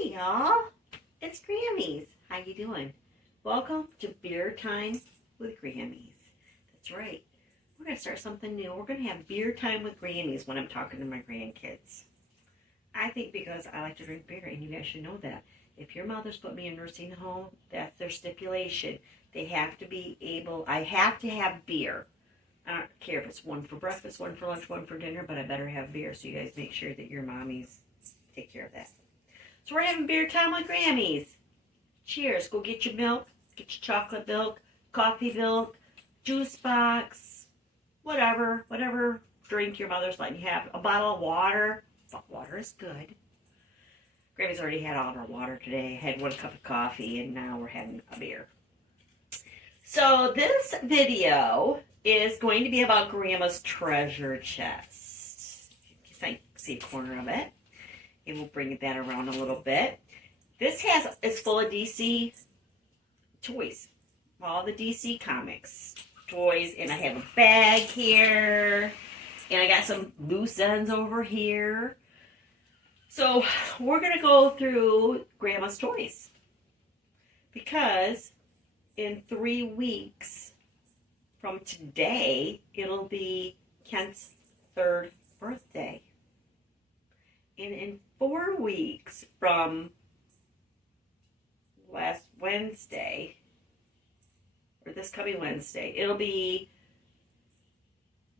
Hey y'all, it's Grammys. How you doing? Welcome to Beer Time with Grammys. That's right. We're going to start something new. We're going to have beer time with Grammys when I'm talking to my grandkids. I think because I like to drink beer, and you guys should know that. If your mother's put me in a nursing home, that's their stipulation. They have to be able, I have to have beer. I don't care if it's one for breakfast, one for lunch, one for dinner, but I better have beer, so you guys make sure that your mommies take care of that. So we're having beer time with Grammys. Cheers. Go get your milk, get your chocolate milk, coffee milk, juice box, whatever drink your mother's letting you have. A bottle of water. But water is good. Grammy's already had all of our water today. Had 1 cup of coffee, and now we're having a beer. So this video is going to be about Grandma's treasure chest. You can see a corner of it. And we'll bring that around a little bit. This is full of DC toys. All the DC Comics toys. And I have a bag here. And I got some loose ends over here. So we're going to go through Grandma's toys. Because in 3 weeks from today, it'll be Kent's 3rd birthday. And in 4 weeks from last Wednesday, or this coming Wednesday, it'll be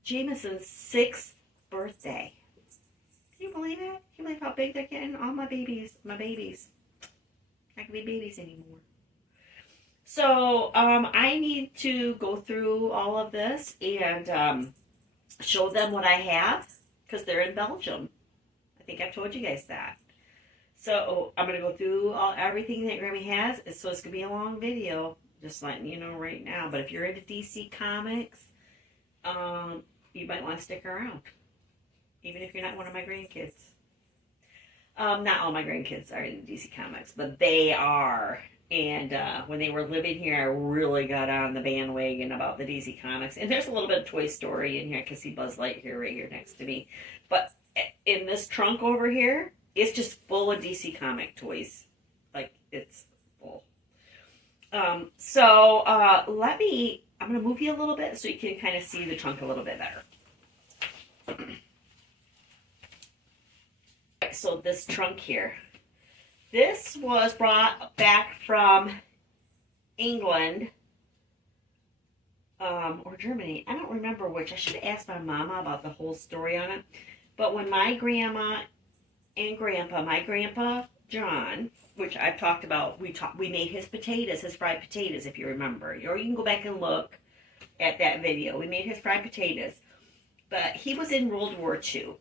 Jameson's 6th birthday. Can you believe it? Can you believe how big they're getting? All my babies. Not gonna be babies anymore. So I need to go through all of this and show them what I have, because they're in Belgium. I think I've told you guys that. So I'm going to go through everything that Grammy has. So it's going to be a long video, just letting you know right now. But if you're into DC Comics, you might want to stick around. Even if you're not one of my grandkids. Not all my grandkids are into DC Comics, but they are. And when they were living here, I really got on the bandwagon about the DC Comics. And there's a little bit of Toy Story in here. I can see Buzz Lightyear right here next to me. But in this trunk over here, it's just full of DC comic toys. Like, it's full. I'm going to move you a little bit so you can kind of see the trunk a little bit better. So this trunk here. This was brought back from England or Germany. I don't remember which. I should have asked my mama about the whole story on it. But when my grandma and grandpa, my grandpa John, which I've talked about, we made his potatoes, his fried potatoes, if you remember. Or you can go back and look at that video. We made his fried potatoes. But he was in World War II.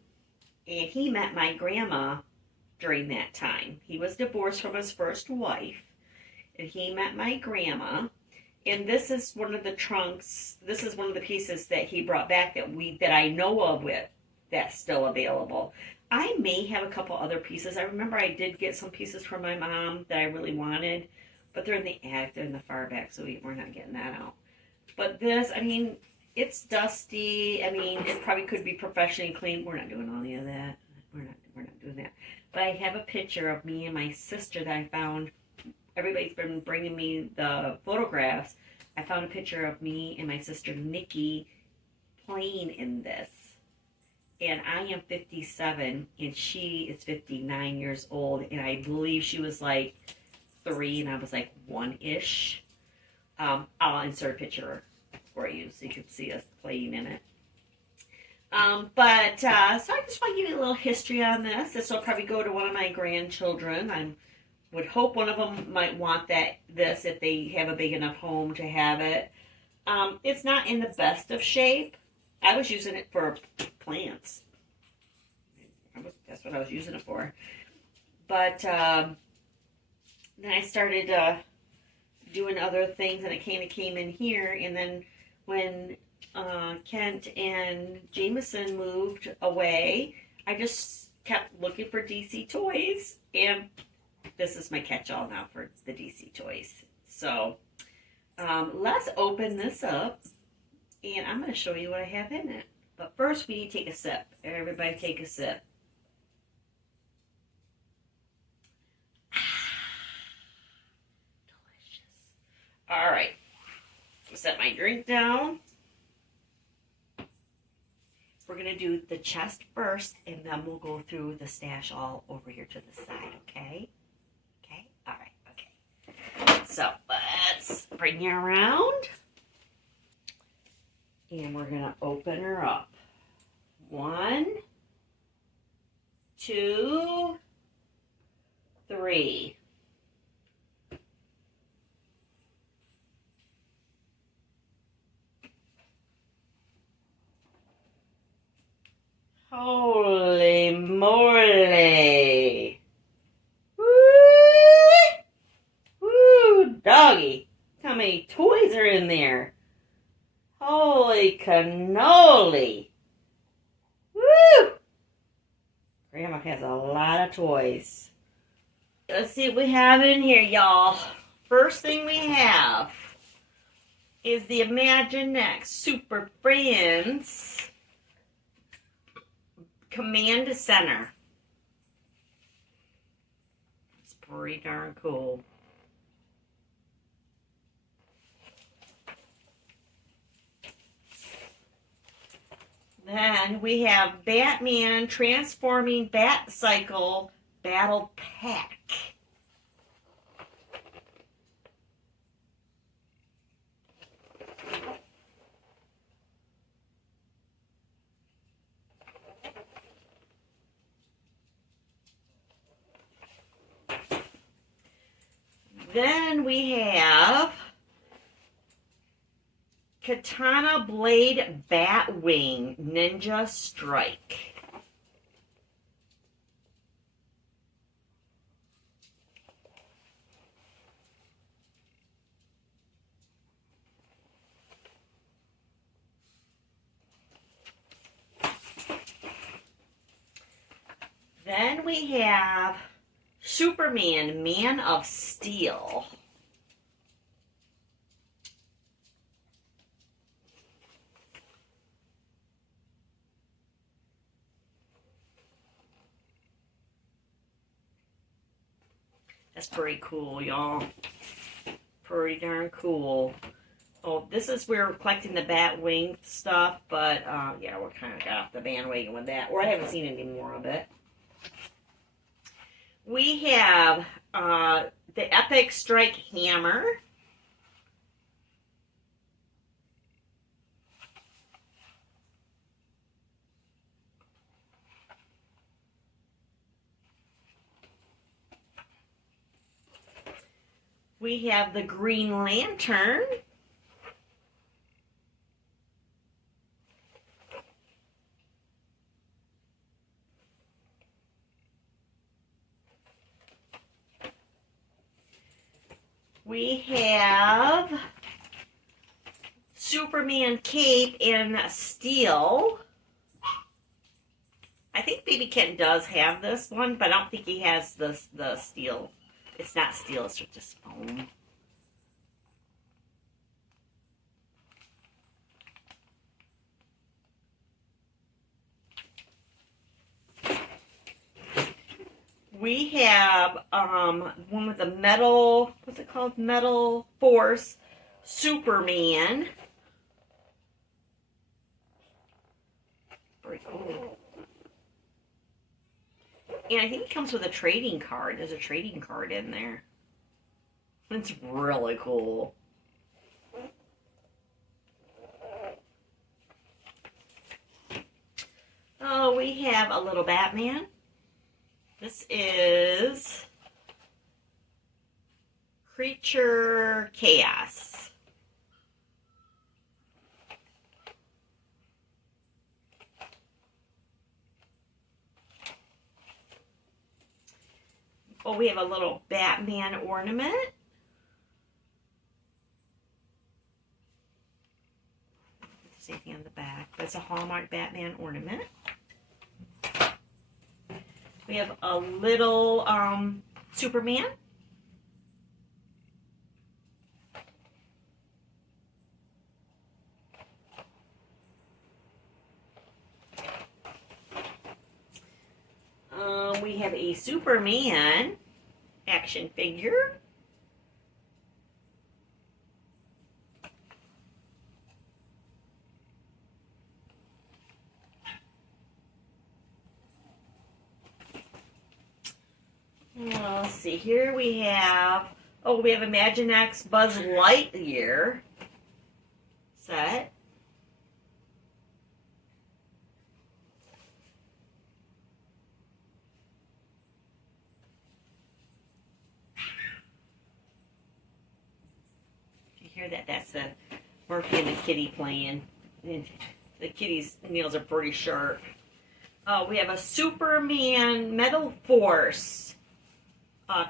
And he met my grandma during that time. He was divorced from his first wife. And he met my grandma. And this is one of the trunks, this is one of the pieces that he brought back that I know of that's still available. I may have a couple other pieces. I remember I did get some pieces from my mom that I really wanted, but they're in the attic, they're in the far back, so we're not getting that out. But this, I mean, it's dusty. I mean, it probably could be professionally cleaned. We're not doing any of that. We're not doing that. But I have a picture of me and my sister that I found. Everybody's been bringing me the photographs. I found a picture of me and my sister Nikki playing in this. And I am 57, and she is 59 years old, and I believe she was like 3, and I was like 1-ish. I'll insert a picture for you so you can see us playing in it. So I just want to give you a little history on this. This will probably go to one of my grandchildren. I would hope one of them might want this if they have a big enough home to have it. It's not in the best of shape. I was using it for plants. That's what I was using it for. But then I started doing other things, and it kind of came in here. And then when Kent and Jameson moved away, I just kept looking for DC toys. And this is my catch-all now for the DC toys. So let's open this up. And I'm going to show you what I have in it. But first, we need to take a sip. Everybody take a sip. set my drink down. We're going to do the chest first, and then we'll go through the stash all over here to the side, okay? Okay? All right, okay. So let's bring you around. And we're going to open her up. 1, 2, 3. Holy moly. Woo! Woo, doggy. How many toys are in there? Holy cannoli. Woo! Grandma has a lot of toys. Let's see what we have in here, y'all. First thing we have is the Imagine Next Super Friends Command Center. It's pretty darn cool. Then we have Batman Transforming Bat Cycle Battle Pack. Then we have Katana Blade Batwing Ninja Strike. Then we have Superman Man of Steel. That's pretty cool, y'all. Pretty darn cool. Oh, this is where we're collecting the Batwing stuff, but yeah, we're kind of got off the bandwagon with that, or I haven't seen any more of it. We have the Epic Strike Hammer. We have the Green Lantern. We have Superman Cape in Steel. I think Baby Kent does have this one, but I don't think he has the steel. It's not steel, it's just foam. We have one with the metal, what's it called? Metal Force Superman. Very cool. And I think it comes with a trading card. There's a trading card in there. It's really cool. Oh, we have a little Batman. This is Creature Chaos. Oh, we have a little Batman ornament. Same thing on the back, but it's a Hallmark Batman ornament. We have a little Superman. We have a Superman action figure. let's see. Here we have, oh, we have Imaginext Buzz Lightyear set. You hear that? That's the Murphy and the kitty playing. The kitty's nails are pretty sharp. We have a Superman Metal Force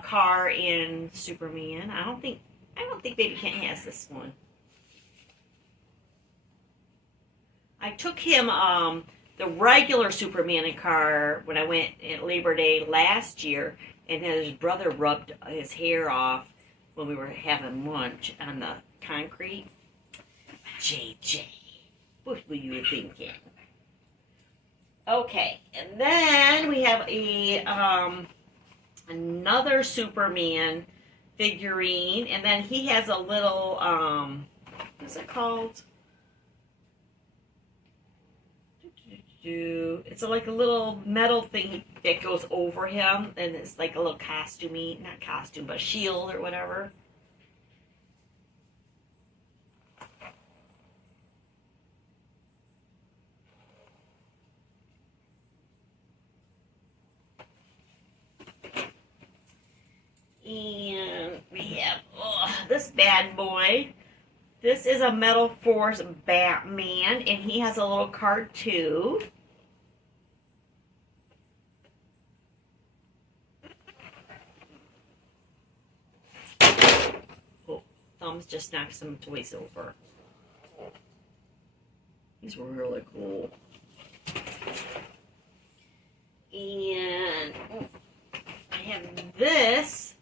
car in Superman. I don't think Baby Kent has this one. I took him the regular Superman car when I went at Labor Day last year, and his brother rubbed his hair off when we were having lunch on the concrete. JJ, what were you thinking? Okay, and then we have a another Superman figurine, and then he has a little what's it called? It's like a little metal thing that goes over him, and it's like a little costumey, not costume, but shield or whatever. And we have this bad boy. This is a Metal Force Batman, and he has a little card too. Oh, Thumbs just knocked some toys over. These were really cool. And I have this,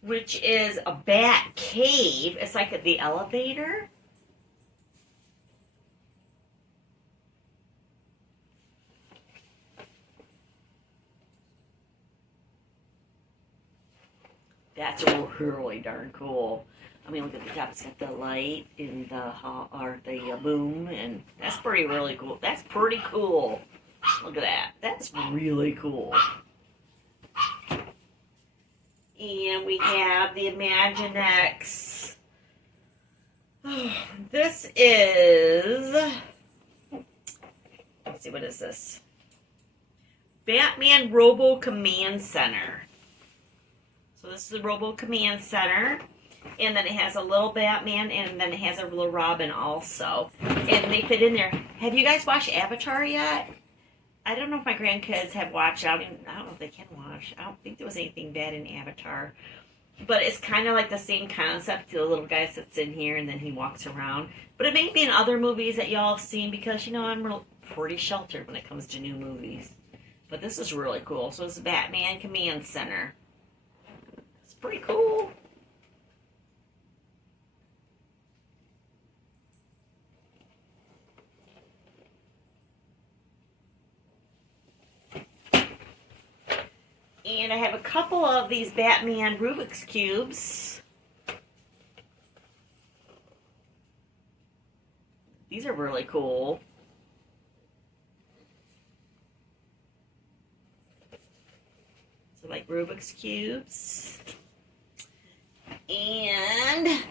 which is a bat cave. It's like the elevator. That's really darn cool. I mean, look at the top. It's got the light in the boom, and that's really cool. That's pretty cool. Look at that. That's really cool. And we have the Imaginext. This is, let's see, what is this? Batman Robo Command Center. So this is the Robo Command Center. And then it has a little Batman, and then it has a little Robin also. And they fit in there. Have you guys watched Avatar yet? I don't know if my grandkids have watched. I don't know if they can watch. I don't think there was anything bad in Avatar. But it's kind of like the same concept. The little guy sits in here and then he walks around. But it may be in other movies that y'all have seen because, you know, I'm pretty sheltered when it comes to new movies. But this is really cool. So it's Batman Command Center. It's pretty cool. And I have a couple of these Batman Rubik's Cubes. These are really cool. So like Rubik's Cubes. And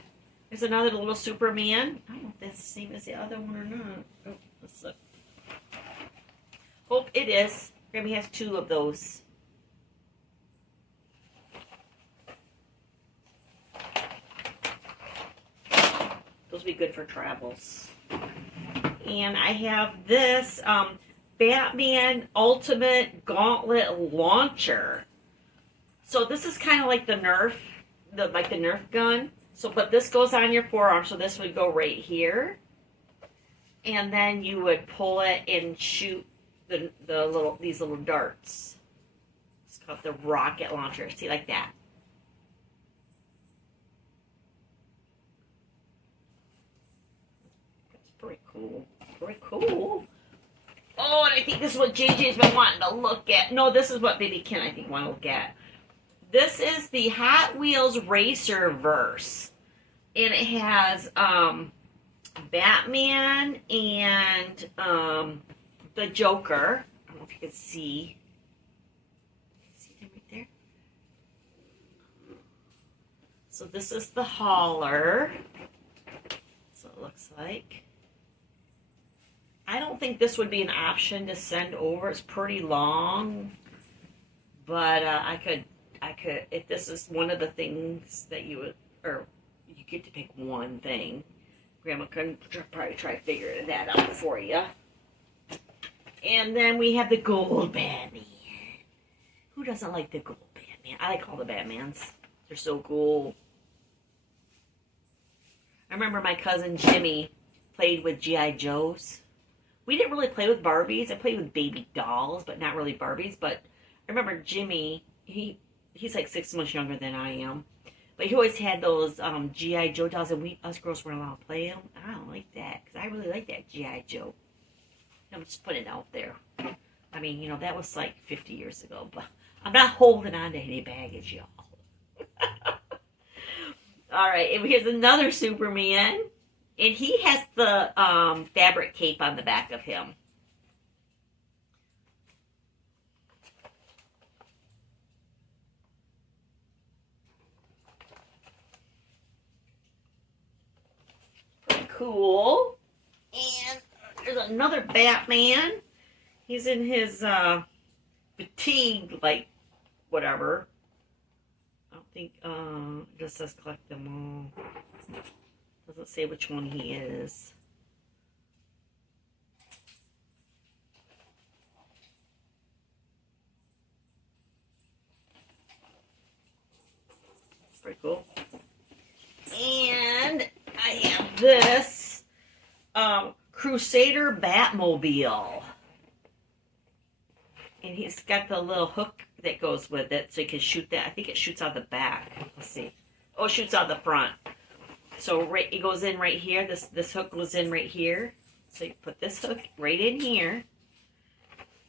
there's another little Superman. I don't know if that's the same as the other one or not. Oh, let's look. Oh, it is. Grammy has two of those. Those would be good for travels. And I have this Batman Ultimate Gauntlet Launcher. So this is kind of like the Nerf, the Nerf gun. So, but this goes on your forearm, so this would go right here. And then you would pull it and shoot these little darts. It's called the rocket launcher. See, like that. Pretty cool. Pretty cool. Oh, and I think this is what JJ's been wanting to look at. No, this is what Baby Ken, I think, want to look at. This is the Hot Wheels Racer Verse. And it has Batman and the Joker. I don't know if you can see. See them right there? So this is the hauler. So it looks like. I don't think this would be an option to send over. It's pretty long, but I could, if this is one of the things that you would, or you get to pick one thing, Grandma can probably try to figure that out for you. And then we have the gold Batman. Who doesn't like the gold Batman? I like all the Batmans. They're so cool. I remember my cousin Jimmy played with G.I. Joes. We didn't really play with Barbies. I played with baby dolls, but not really Barbies. But I remember Jimmy, he's like 6 months younger than I am. But he always had those G.I. Joe dolls, and us girls weren't allowed to play them. I don't like that, because I really like that G.I. Joe. I'm just putting it out there. I mean, you know, that was like 50 years ago, but I'm not holding on to any baggage, y'all. All right, and here's another Superman. And he has the fabric cape on the back of him. Pretty cool. And there's another Batman. He's in his fatigue, like, whatever. I don't think, it just says collect them all. Doesn't say which one he is. Pretty cool. And I have this Crusader Batmobile. And he's got the little hook that goes with it, so you can shoot that. I think it shoots out the back. Let's see. Oh, it shoots out the front. So right, it goes in right here. This hook goes in right here. So you put this hook right in here,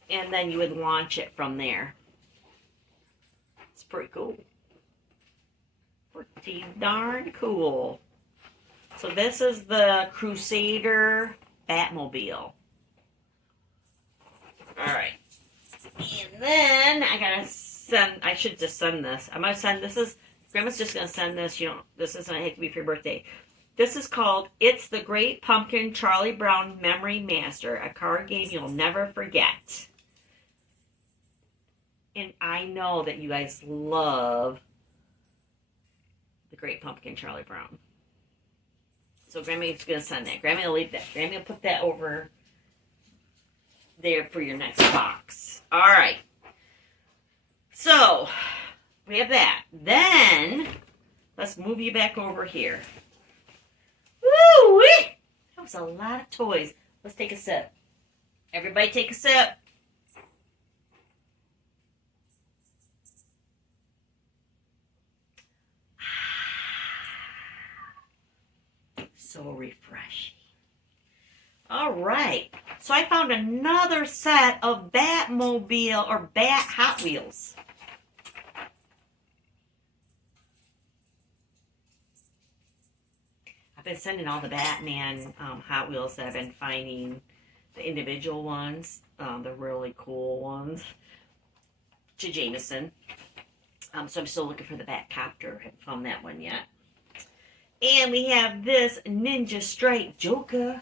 and then you would launch it from there. It's pretty cool. Pretty darn cool. So this is the Crusader Batmobile. Alright. And then I gotta send, I should just send this. I'm gonna send, Grandma's just gonna send this, you know, this isn't have to be for your birthday. This is called It's the Great Pumpkin Charlie Brown Memory Master, a card game you'll never forget. And I know that you guys love the Great Pumpkin Charlie Brown. So Grandma's going to send that. Grandma will leave that. Grandma will put that over there for your next box. All right. So we have that. Then let's move you back over here. Woo-wee! That was a lot of toys. Let's take a sip. Everybody take a sip. So refreshing. All right. So I found another set of Batmobile or Bat Hot Wheels. I've been sending all the Batman Hot Wheels that I've been finding, the individual ones, the really cool ones, to Jameson. So I'm still looking for the Batcopter. Haven't found that one yet. And we have this Ninja Stripe Joker.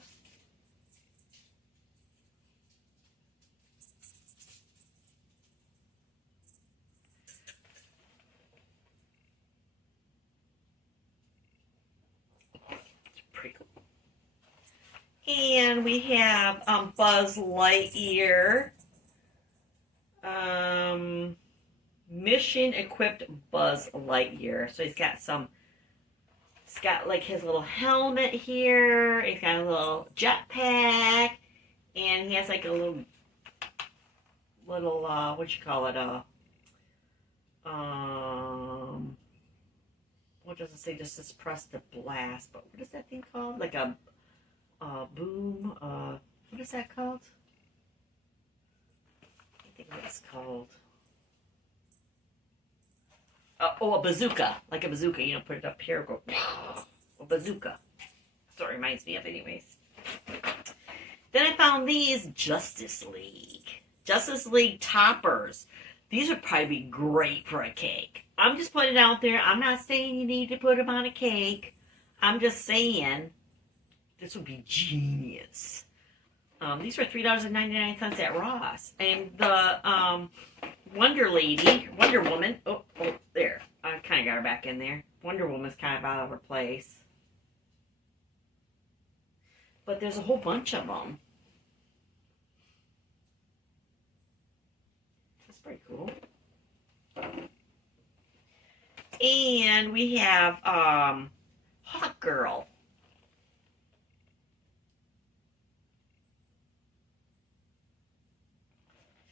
It's pretty cool. And we have Buzz Lightyear. Mission Equipped Buzz Lightyear. So he's got some... It's got like his little helmet here. He's got a little jetpack, and he has like a little what you call it? What does it say? Just says press to blast. But what is that thing called? Like a boom. What is that called? I think what it's called. Oh, a bazooka. Like a bazooka, you know, put it up here, go, a bazooka. That's what it reminds me of anyways. Then I found these Justice League. Justice League toppers. These would probably be great for a cake. I'm just putting it out there. I'm not saying you need to put them on a cake. I'm just saying this would be genius. These were $3.99 at Ross. And the Wonder Woman. Oh, there. I kind of got her back in there. Wonder Woman's kind of out of her place. But there's a whole bunch of them. That's pretty cool. And we have Hawk Girl.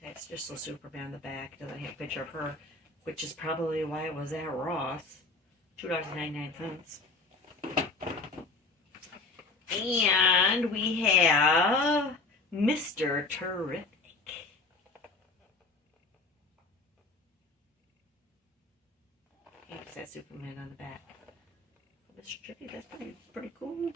That's just a Superman in the back. It doesn't have a picture of her, which is probably why it was at Ross. $2.99. And we have Mr. Terrific. It's that Superman on the back. Mr. Terrific, that's pretty cool.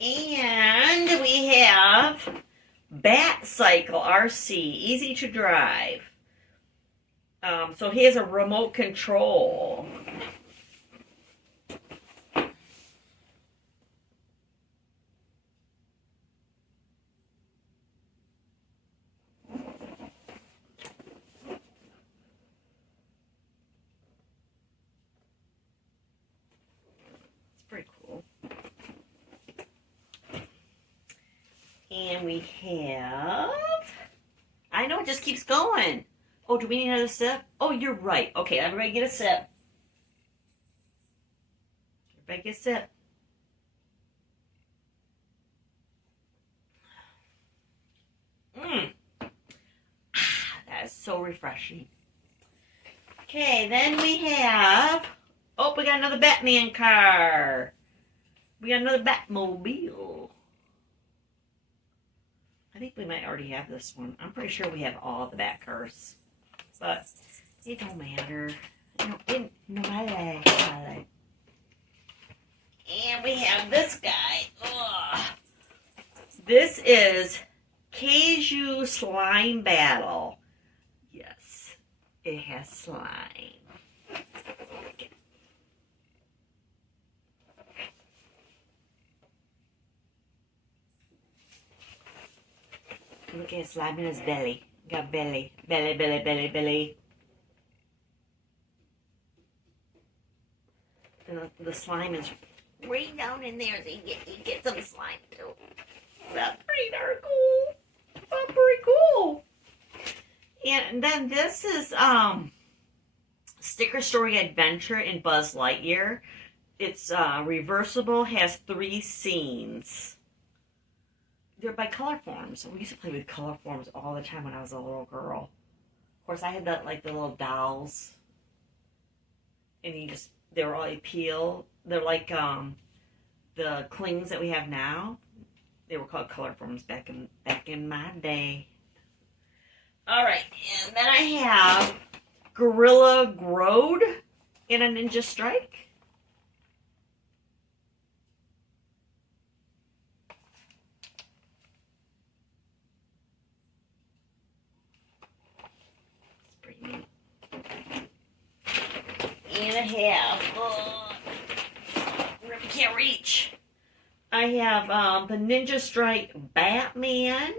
And we have Bat Cycle RC, easy to drive. So he has a remote control. It's pretty cool. And we have, I know it just keeps going. Oh, do we need another sip? Oh, you're right. Okay, everybody get a sip. Everybody get a sip. That is so refreshing. Okay, then we have, oh, we got another Batman car. We got another Batmobile. I think we might already have this one. I'm pretty sure we have all the Bat cars. But it don't matter. No matter. And we have this guy. Ugh. This is Keiju Slime Battle. Yes, it has slime. Okay. Look at slime in his belly. Got belly. Belly. The slime is way down in there, so you get some slime too. That's pretty darn cool. That's pretty cool. And then this is Sticker Story Adventure in Buzz Lightyear. It's reversible, has 3 scenes. They're by color forms. We used to play with color forms all the time when I was a little girl. Of course, I had that, like the little dolls, and they were all peel. They're like the clings that we have now. They were called color forms back in my day. All right, and then I have Gorilla Grodd in a Ninja Strike. And I have, can't reach. I have the Ninja Strike Batman.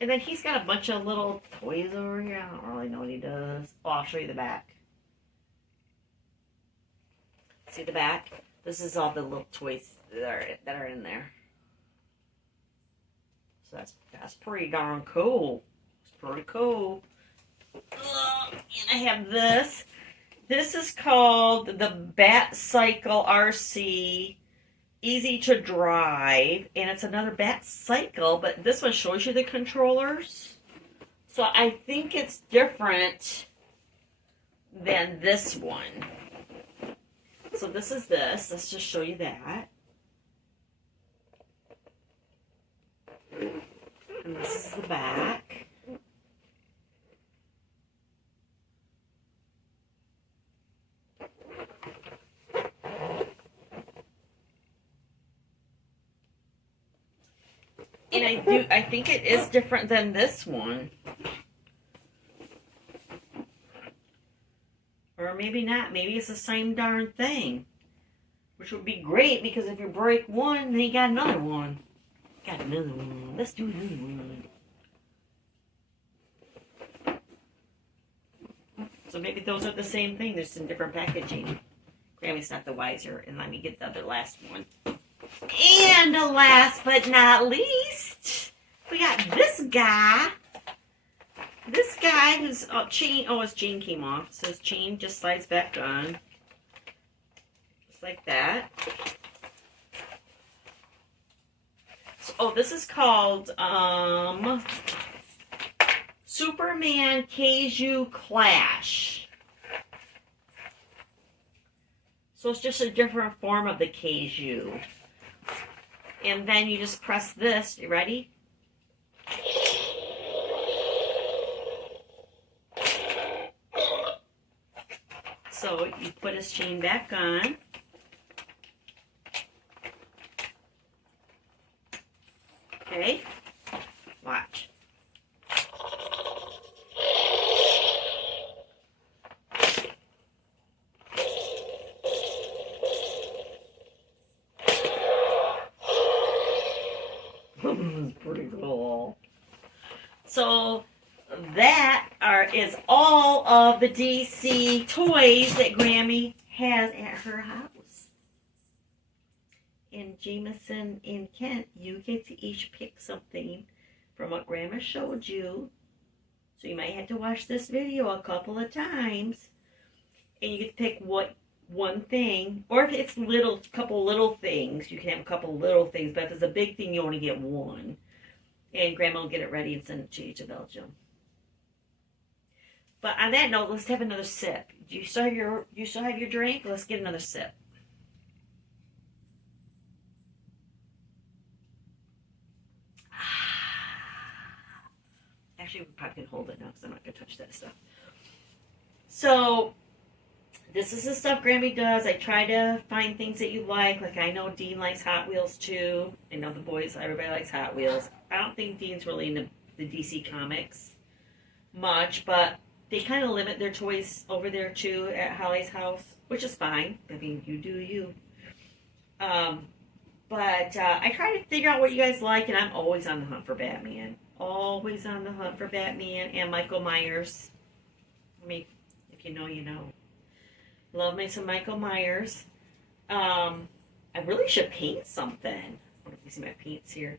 And then he's got a bunch of little toys over here. I don't really know what he does. Oh, I'll show you the back. See the back? This is all the little toys that are in there. So that's pretty darn cool. It's pretty cool. And I have this. This is called the Bat Cycle RC, easy to drive, and it's another Bat Cycle, but this one shows you the controllers. So I think it's different than this one. So this is this. Let's just show you that. And this is the back. And I think it is different than this one. Or maybe not. Maybe it's the same darn thing. Which would be great, because if you break one, then you got another one. Got another one. Let's do another one. So maybe those are the same thing. They're just in different packaging. Grammy's not the wiser. And let me get the other last one. And the last but not least, we got this guy. This guy whose chain, his chain came off. So his chain just slides back on. Just like that. So, this is called Superman Kaiju Clash. So it's just a different form of the Kaiju. And then you just press this. You ready? So you put his chain back on. Okay, watch. Pretty cool. So that is all of the DC toys that Grammy has at her house. And Jameson and Kent, you get to each pick something from what Grandma showed you. So you might have to watch this video a couple of times. And you get to pick one thing. Or if it's couple little things, you can have a couple little things. But if it's a big thing, you only get one. And Grandma will get it ready and send it to you to Belgium. But on that note, let's have another sip. Do you still have your drink? Let's get another sip. Actually, we probably can hold it now because I'm not going to touch that stuff. So, this is the stuff Grammy does. I try to find things that you like. Like, I know Dean likes Hot Wheels, too. I know the boys, everybody likes Hot Wheels. I don't think Dean's really into the DC comics much, but they kind of limit their toys over there, too, at Holly's house, which is fine. I mean, you do you. But I try to figure out what you guys like, and I'm always on the hunt for Batman. Always on the hunt for Batman and Michael Myers. I mean, if you know, you know. Love me some Michael Myers. I really should paint something. I don't know if you see my paints here.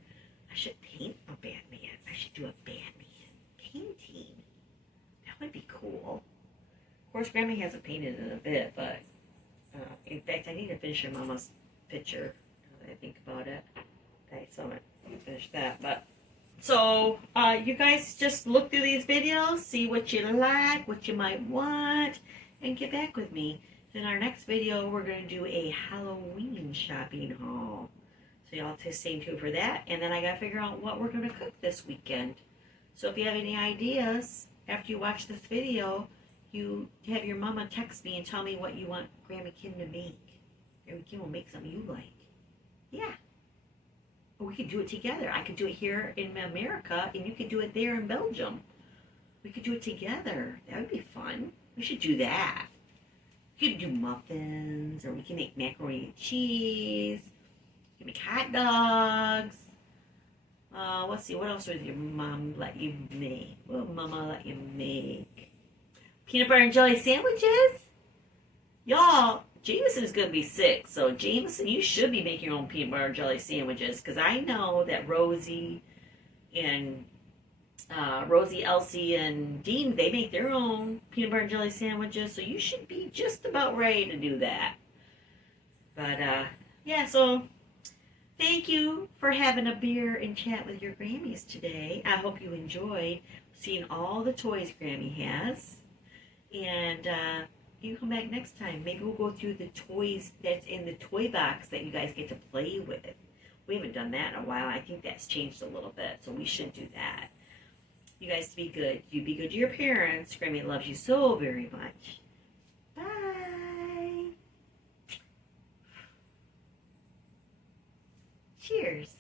I should paint a Batman. I should do a Batman painting. That would be cool. Of course, Grammy hasn't painted in a bit, but in fact, I need to finish your mama's picture. Now that I think about it. Okay, so I'm going to finish that. But so, you guys just look through these videos, see what you like, what you might want, and get back with me. In our next video, we're going to do a Halloween shopping haul. So y'all stay tuned for that. And then I got to figure out what we're going to cook this weekend. So if you have any ideas, after you watch this video, you have your mama text me and tell me what you want Grammy Kim to make. Grammy Kim will make something you like. Yeah. We could do it together. I could do it here in America, and you could do it there in Belgium. We could do it together. That would be fun. We should do that. We could do muffins, or we can make macaroni and cheese. We can make hot dogs. Let's see, what else would your mom let you make? What would mama let you make? Peanut butter and jelly sandwiches? Y'all, Jameson is going to be sick, so Jameson, you should be making your own peanut butter and jelly sandwiches, because I know that Rosie, Elsie, and Dean, they make their own peanut butter and jelly sandwiches, so you should be just about ready to do that. But, yeah, so thank you for having a beer and chat with your Grammys today. I hope you enjoyed seeing all the toys Grammy has, and, you come back next time. Maybe we'll go through the toys that's in the toy box that you guys get to play with. We haven't done that in a while. I think that's changed a little bit, so we should do that. You guys be good. You be good to your parents. Grammy loves you so very much. Bye. Cheers.